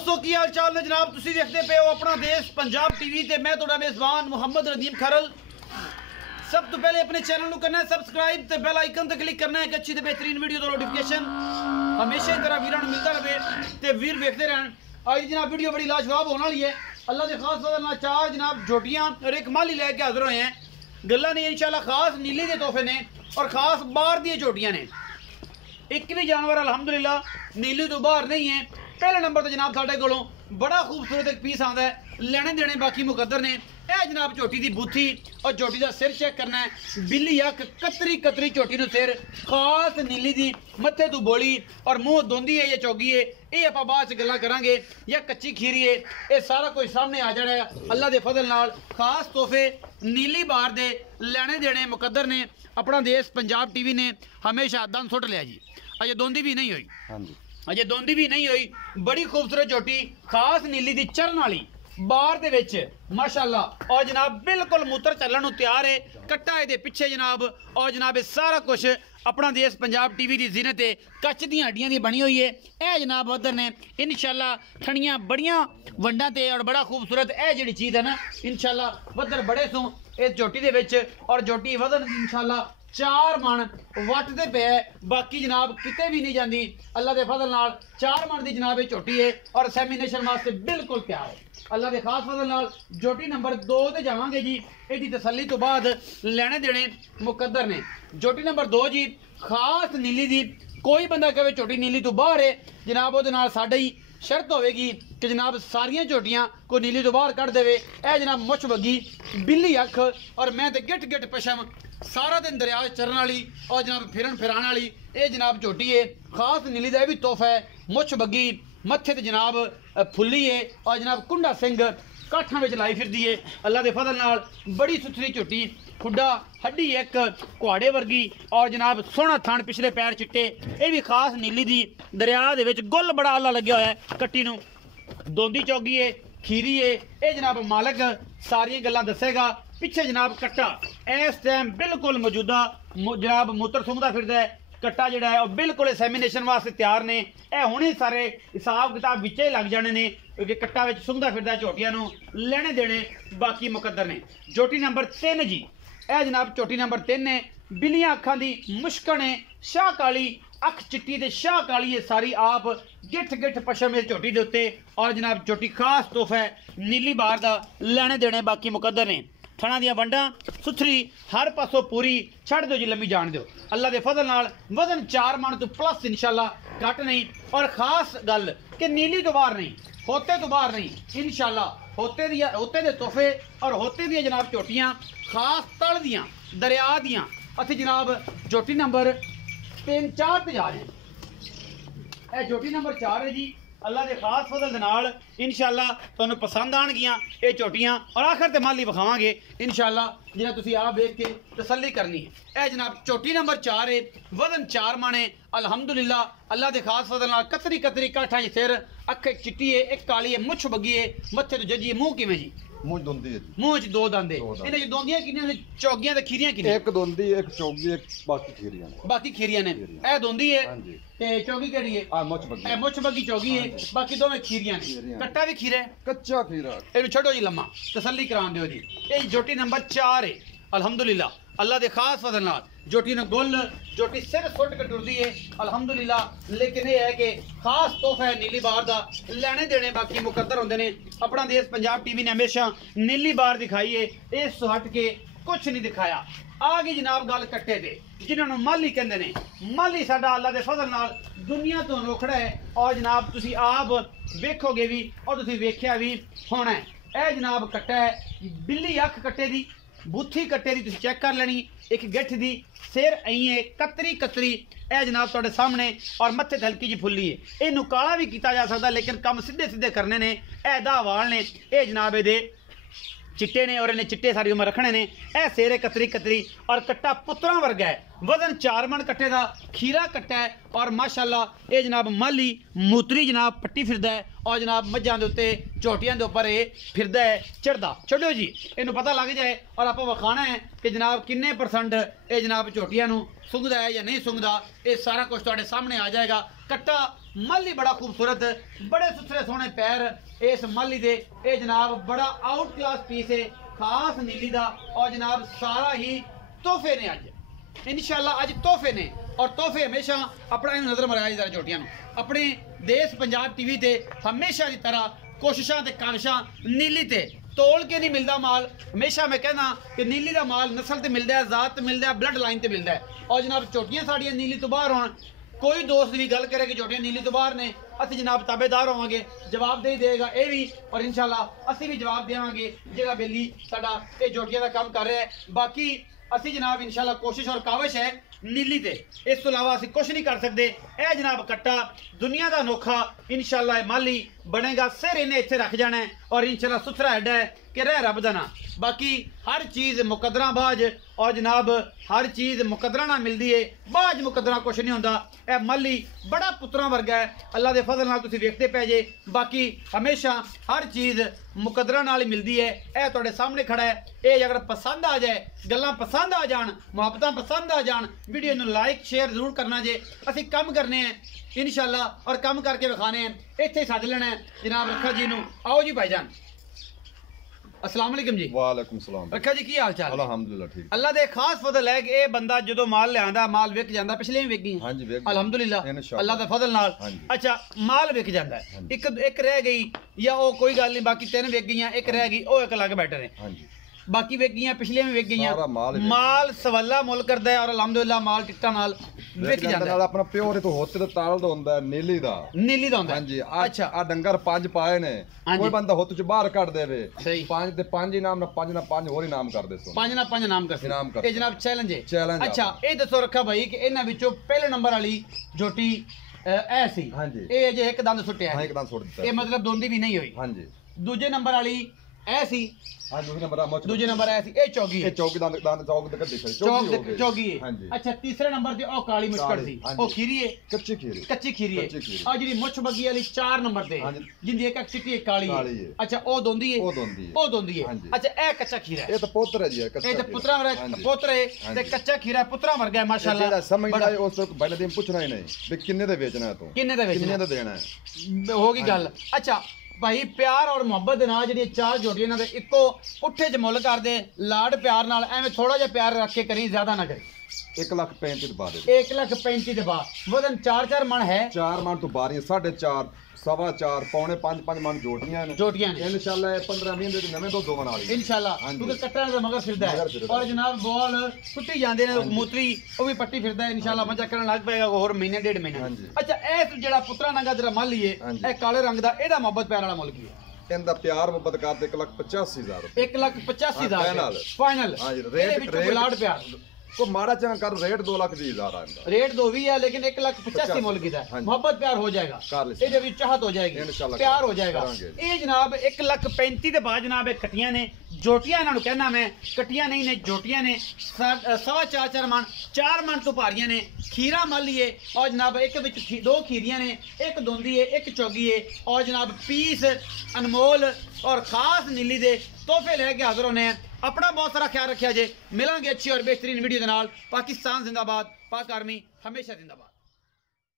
दोस्तों की हाल चाल ने जनाब तुसी देखते पे हो अपना देश पंजाब टीवी ते मैं थोड़ा मेजबान मुहम्मद रदीम खरल। सब तो पहले अपने चैनल को करना है सब्सक्राइब ते बेल आइकन ते क्लिक करना है कि अच्छी ते बेहतरीन वीडियो तो नोटिफिकेशन हमेशा की तरह वीरां नूं मिलता रहे ते वीर देखते रहन। आज जनाब वीडियो बड़ी लाजवाब होने वाली है। अल्लाह के खास फजल नाल चार जनाब झोटियां और एक माली लेके हाजिर हुए हैं। गल्लां ने इंशाल्लाह खास नीली के तोहफे ने और खास बाहर दी झोटियां ने। एक भी जानवर अल्हम्दुलिल्लाह नीली तो बाहर नहीं है। पहले नंबर तो जनाब साढ़े कोलों बड़ा खूबसूरत एक पीस आता है, लेने देने बाकी मुकद्दर ने। यह जनाब झोटी की बूथी और झोटी का सिर चेक करना है। बिल्ली अख कतरी कतरी झोटी नूं सिर खास नीली दी मत्थे तू बोली और मुंह धोंदी है या चौगी है। ये आप बाद गल्लां करांगे या कच्ची खीरी है, ये सारा कुछ सामने आ जाना है। अल्लाह के फजल नाल खास तोहफे नीली बार दे लेने देने मुकद्दर ने। अपना देश पंजाब टीवी ने हमेशा दम सुट लिया जी। अजे दोंदी भी नहीं हुई, हाँ जी अजे दोंदी भी नहीं हुई। बड़ी खूबसूरत झोटी खास नीली दी चरण वाली बाहर दे विच माशाअल्लाह और जनाब बिल्कुल मूत्र चलण नूं तैयार है। कट्टा इहदे पिछे जनाब और जनाब ये सारा कुछ अपना देश पंजाब टीवी की जीनत है। कच्च दी हड्डियां दी बनी हुई है। यह जनाब उधर ने इंशाल्लाह थणियां बड़ियां वंडां ते और बड़ा खूबसूरत यह जिहड़ी चीज़ है ना इंशाल्लाह उधर बड़े सो इस झोटी दे विच और झोटी वजन इंशाल्लाह 4 मन वटते पे है। बाकी जनाब किते भी नहीं जाती। अल्लाह के फजल नाल 4 मन की जनाब ये झोटी है और सैमिनेशन वास्ते बिल्कुल तैयार है। अल्लाह के खास फजल नाल झोटी नंबर 2 ते जावांगे जी। इसकी तसल्ली तो बाद लेने देने मुकद्दर ने। झोटी नंबर 2 जी खास नीली दी। कोई बंदा कहे झोटी नीली तो बाहर है जनाब वो साढ़े ही शर्त होगी कि जनाब सारिया झोटियां को नीली तो बाहर कढ़ देवे। ए जनाब मुछ बगी बिल्ली अख और मैं तो गिट गिट पशम सारा दिन दरिया चरण वाली और जनाब फिरन फिराने वाली ये जनाब झोटी है। खास नीली का भी तोहफा है। मुछ बगी मत्थे ते जनाब फुल्ली है और जनाब कुंडा सिंह काठा में लाई फिरदी है। अल्लाह के फजल नाल बड़ी सुथरी झोटी खुडा हड्डी एक कुहाड़े वर्गी और जनाब सोहना थान पिछले पैर चिट्टे। ये भी खास नीली दी दरिया दे विच गुल बड़ा आला लग्या होया है। कट्टी नूं दोंदी चौगी है खीरी है। ये जनाब मालक सारियां गल्लां दसेगा। पिछे जनाब कट्टा इस टाइम बिल्कुल मौजूदा जनाब मूत्र सुंघदा फिरदा है। कट्टा जिहड़ा है बिल्कुल सैमिनेशन वास्ते तैयार ने। यह हुणे सारे हिसाब किताब विच ही लग जाने ने क्योंकि कट्टा विच सुंघदा फिरदा झोटियां नूं लेने देने बाकी मुकद्दर ने। झोटी नंबर 3 जी यह जनाब झोटी नंबर 3 ने। बिल्लियां अखां दी मुश्कण है, शाह काली अख चिट्टी ते शाह काली है सारी आप गिठ गिठ पशम इस झोटी दे उत्ते और जनाब झोटी खास तोहफा है नीली बार दा लेने देने बाकी मुकद्दर ने। थणा दियां वंडां सुथरी हर पासों पूरी छड़ दो जी लम्मी जान दो। अल्लाह के फजल नाल वजन 4 मन तो प्लस इंशाल्लाह घट नहीं। और खास गल कि नीली तो बाहर नहीं होते तो बाहर नहीं इंशाल्लाह होते दे तोहफे और होते दियां जनाब झोटियां खास तल दियां दरिया दियां असी जनाब झोटी नंबर 3-4 पे जा रहे हैं। झोटी नंबर 4 है जी। अल्लाह के खास फजल नाल इंशाल्लाह तुहानूं पसंद आणगियां ये झोटियां और आखिर ते माली विखावांगे इंशाल्लाह जिन्हें तुसीं आप देख के तसल्ली करनी है। यह जनाब झोटी नंबर 4 है वजन 4 मन है अल्हम्दुलिल्लाह। अल्लाह के खास फजल नाल कतरी कतरी काठा सिर अख एक चिट्टी है एक काली है मुछ बगी है मत्थे तो जजी मुंह किवें जी मुंह दोंदी है मुंह च 2 दंद है। इन्हां च दोंदियां किन्नियां चौगियां ते खीरियां किन्नियां? एक दोंदी एक चौगी एक बाकी खीरियां ने। बाकी खीरियां ने। ए दोंदी है ते चौगी केड़ी है? हां मुछ बगी। ए मुछ बगी चौगी है बाकी दोवें खीरियां ने। कट्टा भी खीरा है कच्चा खीरा। इहनूं छड्डो जी लम्मा तसल्ली करान दिओ जी। ये झोटी नंबर 4 है अल्हम्दुलिल्लाह। अल्लाह के खास फजल नाल झोटी ने गुल झोटी सिर सुट के टुरदी है अल्हम्दुलिल्लाह। लेकिन यह है कि खास तोहफा है नीली बार दा लेने देने बाकी मुकद्दर होंदे ने। अपना देश पंजाब टीवी ने हमेशा नीली बार दिखाई है इस हट के कुछ नहीं दिखाया। आ गई जनाब गल कट्टे दे जिन्होंने माली कहते हैं। माली साडा अल्लाह के फजल नाल दुनिया तो अनोखड़ा है और जनाब तुसी आप वेखोगे भी और तुसी वेख्या भी होना है। यह जनाब कट्टा है बिल्ली अख कट्टे दी बूथी कट्टे दी तुसी चेक कर लेनी। एक गिठ दी सिर अई है कतरी कतरी ए जनाब तुहाडे सामने और मत्थे ते हल्की जी फुल्ली है। इनू काला भी किया जा सकता लेकिन कम सीधे सीधे करने ने। ए दा वाल ने ये जनाब ये चिट्टे ने और इन्हें चिट्टे सारी उम्र रखने ने। ए सिर है कतरी कतरी और कट्टा पुत्रा वर्गा है। वजन 4 मन कट्टे का खीरा कट्टा है और माशाअल्लाह ये जनाब माली मूतरी जनाब पट्टी फिरदा है और जनाब मझां दे उत्ते झोटियां दे उपर ये फिरदा है चढ़दा। छड्डो जी इनू पता लग जाए और आप विखाना है कि जनाब किन्ने परसेंट ये जनाब झोटियां नू सुंघदा है या नहीं सुंघदा। ये सारा कुछ तुहाडे सामने आ जाएगा। कट्टा माली बड़ा खूबसूरत, बड़े सुथरे सोहने पैर इस माली दे। ये जनाब बड़ा आउट क्लास पीस है, खास नीली दा। और जनाब सारा ही तोहफे ने अज, इंशाल्लाह अज तोहफे ने। और तोहफे हमेशा अपना इन नजर मराया जरा झोटियां अपने देश पंजाब टीवी ते हमेशा की तरह कोशिशां ते काविशां नीली ते तोल के नहीं मिलता माल। हमेशा मैं कहना कि नीली का माल नस्ल ते मिलता है, जात ते मिलता है, ब्लड लाइन ते मिलता है। और जनाब झोटियां साड़ियां नीली तो बाहर होन, कोई दोस्त भी गल करे कि झोटियां नीली तो बाहर ने, असं जनाब ताबेदार होवांगे, जवाब दे देगा ये भी। और इंशाल्लाह असी भी जवाब देवांगे जेड़ा बेली साडा ये झोटियां का काम कर रहा है। बाकी असी जनाब इंशाल्लाह कोशिश और काविश है नीली ते, इस तो अलावा असी कुछ नहीं कर सकते। ए जनाब कट्टा दुनिया का अनोखा इंशाल्लाह माली बनेगा, सिर इन्हें इत्थे रख जाना है। और इंशाल्लाह सुथरा हैड है कि रह रब दा ना। बाकी हर चीज़ मुकदरा बाज, और जनाब हर चीज़ मुकदरा ना मिलती है, बाज मुकदरा कुछ नहीं होंदा। ए माली बड़ा पुत्रा वर्गा है, अल्लाह के फजल नाल तुसीं वेखदे पै जे। बाकी हमेशा हर चीज़ मुकदरा नाल ही मिलती है। ए तुहाडे सामने खड़ा है, ये अगर पसंद आ जाए, गल्लां पसंद आ जान, मुहब्बतां पसंद आ जान, वीडियो नूं लाइक शेयर जरूर करना जे। असीं कम करने हैं इंशाल्लाह, और कम करके विखाने हैं। इत्थे सद लेना है जनाब रखा जी नूं। आओ जी भाईजान, अस्सलाम वालेकुम जी। वालेकुम सलाम। रखा जी की हाल चाल? अल्हम्दुलिल्लाह ठीक। अल्लाह दे खास फजल है कि ये बंदा जो माल लियांदा माल विक जांदा, पिछले भी विक गई हाँ जी विक अल्हम्दुलिल्लाह इंशाअल्लाह अल्लाह दा फजल नाल। हाँ जी। अच्छा माल विक जांदा है, एक रह गई या वो कोई गल नहीं, बाकी तीन विक गई, एक रह गई, वो एक अलग बैठे ने। हाँ जी बाकी विक गई, पिछले भी विक गई। सारा माल विक माल सवाला मुल करदा है, और अल्हम्दुलिल्लाह माल टिकटा नाल विक जांदा ਨਾਲ है। ਆਪਣਾ ਪਿਓਰ ਤੋਂ ਹੋਤੇ ਤੇ ਤਾਲ ਦਾ ਹੁੰਦਾ ਹੈ, ਨੀਲੀ ਦਾ। नीली दा हुंदा है। ਹਾਂਜੀ अच्छा ਆ ਡੰਗਰ ਪੰਜ ਪਾਏ ਨੇ, ਹਾਂਜੀ। ਕੋਈ ਬੰਦਾ ਹੁੱਤ ਚ ਬਾਹਰ ਕੱਢ ਦੇਵੇ, ਸਹੀ। ਪੰਜ ਤੇ ਪੰਜ ਇਨਾਮ ਨਾ ਪੰਜ ਹੋਰ ਇਨਾਮ ਕਰ ਦੇ ਸੋ। पांच नाम कर इनाम कर। ये जनाब चैलेंज है। चैलेंज अच्छा ये दसो रखा भाई कि इन्हां विचों पहले नंबर वाली झोटी ऐ सी, हाँ जी। ये अजे एक दंद सुट्टिया ਹਾਂ है, ਇੱਕਦਮ ਸੁੱਟ ਦਿੱਤਾ। ये मतलब दोंदी भी नहीं हुई। ਹਾਂਜੀ दूजे नंबर वाली ऐ सी, ਹਾਂ ਦੂਸਰੇ ਨੰਬਰ ਆ ਮੁੱਛ। दूजे नंबर ऐ सी, ये चौगी ਇਹ है, ਚੌਕੀ ਦਾ ਚੌਕ ਦੇ ਕੱਢੀ ਸੀ चौगी है। ਹਾਂਜੀ अच्छा तीसरे नंबर ते ओ काली मुश्कल काली, सी, हाँ ओ जी। खीरी है, ਕੱਚੀ ਖੀਰੀ। कच्ची खीरी है। कच्ची खीरी। और जी मुछ बगी वाली 4 नंबर ते हाँ जी। जिंदी एक चिट्टी एक काली काली है। है। अच्छा ओ दोंदी है, ਉਹ ਦੋਂਦੀ ਹੈ। ओ दोंदी है। हाँ जी। अच्छा ए कच्चा खीरा है, ਇਹ ਤਾਂ ਪੁੱਤਰ ਹੈ ਜੀ ਕੱਚਾ। ये तो पुत्रा वर्गा ਹਾਂਜੀ। पुत्र है हाँ ते जी। कच्चा खीरा पुत्रा वर्गा है माशाल्लाह। ਜਿਹੜਾ ਸਮਝਦਾ बड़ा- ਹੈ ਉਸ ਤੋਂ ਪਹਿਲੇ ਦਿਨ ਪੁੱਛਣਾ ਹੀ ਨਹੀਂ ਵੀ ਕਿੰਨੇ ਦੇ ਵੇਚਣਾ ਹੈ ਤੂੰ, किन्ने दा ਕਿੰਨੇ बेचना ਦਾ ਦੇਣਾ ਹੈ। होगी गल। अच्छा भाई प्यार और मुहब्बत दे नाल जेहड़ी चार जोड़ियां ना इको पुट्ठे च मुल कर दे, लाड प्यार नाल एवें थोड़ा जिहा प्यार रख के करी, ज्यादा ना करी। 1,35,000 ਪਾ ਦੇ। 1,35,000 ਦੇ ਬਾਅਦ ਵਜ਼ਨ 4 ਮਣ ਹੈ। 4 ਮਣ ਤੋਂ ਬਾਰੀ 4.5 ਸਵਾ 4 ਪੌਣੇ 5 ਮਣ ਜੋਟੀਆਂ ਨੇ। जोटियां ने ਇਨਸ਼ਾਅੱਲਾ ਇਹ 15-20 ਦੇ ਨਵੇਂ ਦੋ ਬਣਾ ਲਈ इंशाल्लाह, हाँ जी। क्योंकि कट्टा दे मगर फिरदा है। मगर फिरदा और है। जनाब बॉल टुटी जांदे ने, मूत्री वो भी पट्टी फिरदा है। इंशाल्लाह मजा करन लग पेगा और महीने डेढ़ महीने। हाँ जी। अच्छा ए जेड़ा पुत्रा नंगा तेरा मल ही हाँ है, जी। ए काले रंग दा, एदा मोहब्बत प्यार वाला मुल की है। ਇਹਦਾ ਪਿਆਰ ਮੁਹੱਬਤ ਕਰਦੇ 1,85,000 ਰੁਪਏ। 1,85,000 फाइनल। फाइनल। हाँ जी, रेट रेट- रेट लाड प्यार ਕੋ ਮਾੜਾ ਚੰਗਾ ਕਰ ਰੇਟ 2,20,000 ਆਂਦਾ। रेट दो भी है, लेकिन 1,85,000 मुल की है। हाँ जी। मोहब्बत प्यार हो जाएगा, कर ले। ये भी चाहत हो जाएगी, इंशाल्लाह प्यार हो जाएगा। करांगे। ये जनाब 1,35,000 ਦੇ ਬਾਅਦ ਜਨਾਬ ਇਹ ਕਟੀਆਂ ਨੇ, ਜੋਟੀਆਂ ਇਹਨਾਂ ਨੂੰ ਕਹਿਣਾ ਮੈਂ, ਕਟੀਆਂ ਨਹੀਂ ਨੇ ਜੋਟੀਆਂ ਨੇ। ਸਵਾ 4 ਮਣ 4 ਮਣ ਤੋਂ ਭਾਰੀਆਂ ਨੇ। ਖੀਰਾ ਮਲ ਲਈਏ, और जनाब एक ਵਿੱਚ दो खीरियां ने, एक दोंदी है एक चौगी है। और जनाब पीस अनमोल और खास नीली दे तोहफे लेके हाजिर होने हैं। अपना बहुत सारा ख्याल रखिया जे। मिलांगे अच्छी और बेहतरीन वीडियो के नाल। पाकिस्तान जिंदाबाद, पाक आर्मी हमेशा जिंदाबाद।